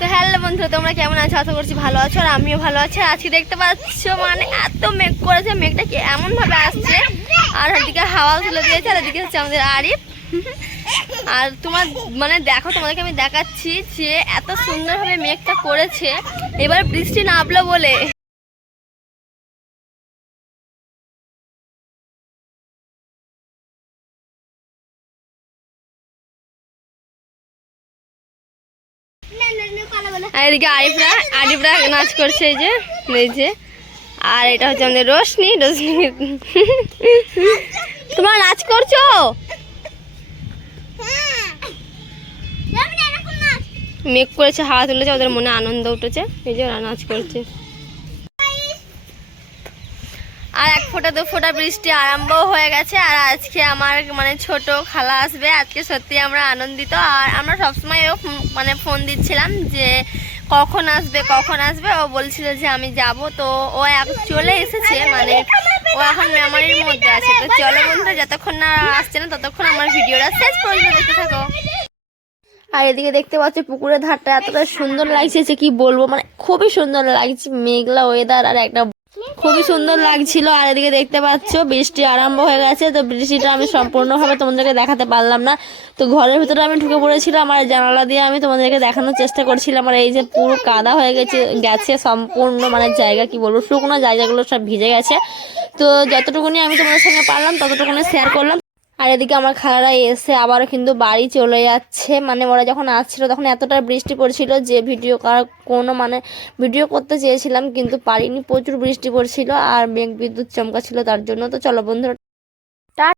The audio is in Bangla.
তো হ্যালো বন্ধুরা, তোমরা কেমন আছো? আশা করছি ভালো আছো, আর আমিও ভালো আছি। আজকে দেখতে পাচ্ছ মানে এত মেঘ করেছে, মেঘটা কি এমন ভাবে আসছে, আর ওদিকে হাওয়া তুলে দিয়েছে, আর এদিকে হচ্ছে আমাদের আরিফ। আর তোমার মানে দেখো, তোমাদেরকে আমি দেখাচ্ছি যে এত সুন্দরভাবে মেঘটা করেছে, এবার বৃষ্টি নামলো বলে। আর এদিকে আরিফরা নাচ করছে, এই যে আর এটা হচ্ছে আমাদের রোশনি। তোমরা নাচ করছো? মেঘ করেছে, হাওয়া তুলেছে, ওদের মনে আনন্দ উঠেছে, এই যে ওরা নাচ করছে। আর এক ফোঁটা দু ফোঁটা বৃষ্টি আরম্ভ হয়ে গেছে। আর আজকে আমার মানে ছোট খালা আসবে, আজকে সত্যি আমরা আনন্দিত। আর আমরা সবসময় ও মানে ফোন দিচ্ছিলাম যে কখন আসবে। ও বলছিল যে আমি যাব, তো ও চলে এসেছে, মানে ও এখন মেমোরির মধ্যে আছে। তো চলো বন্ধুরা, যতক্ষণ না আসছে না ততক্ষণ আমার ভিডিওটা শেষ পর্যন্ত দেখতে থাকো। আর এদিকে দেখতে পাচ্ছ পুকুরের ধারটা এতটা সুন্দর লাগছে যে কি বলবো, মানে খুবই সুন্দর লাগছে, মেঘলা ওয়েদার আর একটা খুবই সুন্দর লাগছিল। আর এদিকে দেখতে পাচ্ছ বৃষ্টি আরম্ভ হয়ে গেছে। তো বৃষ্টিটা আমি সম্পূর্ণভাবে তোমাদেরকে দেখাতে পারলাম না, তো ঘরের ভিতরে আমি ঢুকে পড়েছিলাম, আর জানালা দিয়ে আমি তোমাদেরকে দেখানোর চেষ্টা করছিলাম। আর এই যে পুরো কাদা হয়ে গেছে সম্পূর্ণ, মানে জায়গা কি বলবো, শুকনো জায়গাগুলো সব ভিজে গেছে। তো যতটুকুনি আমি তোমাদের সঙ্গে পারলাম ততটুকুনি শেয়ার করলাম। আর এদিকে আমার খালারা এসে আবারও কিন্তু বাড়ি চলে যাচ্ছে, মানে ওরা যখন আসছিল তখন এতটা বৃষ্টি পড়ছিল যে ভিডিও করতে চেয়েছিলাম কিন্তু পারিনি, প্রচুর বৃষ্টি পড়ছিল আর মেঘ বিদ্যুৎ চমকা ছিল তার জন্য। তো চলো বন্ধুরা।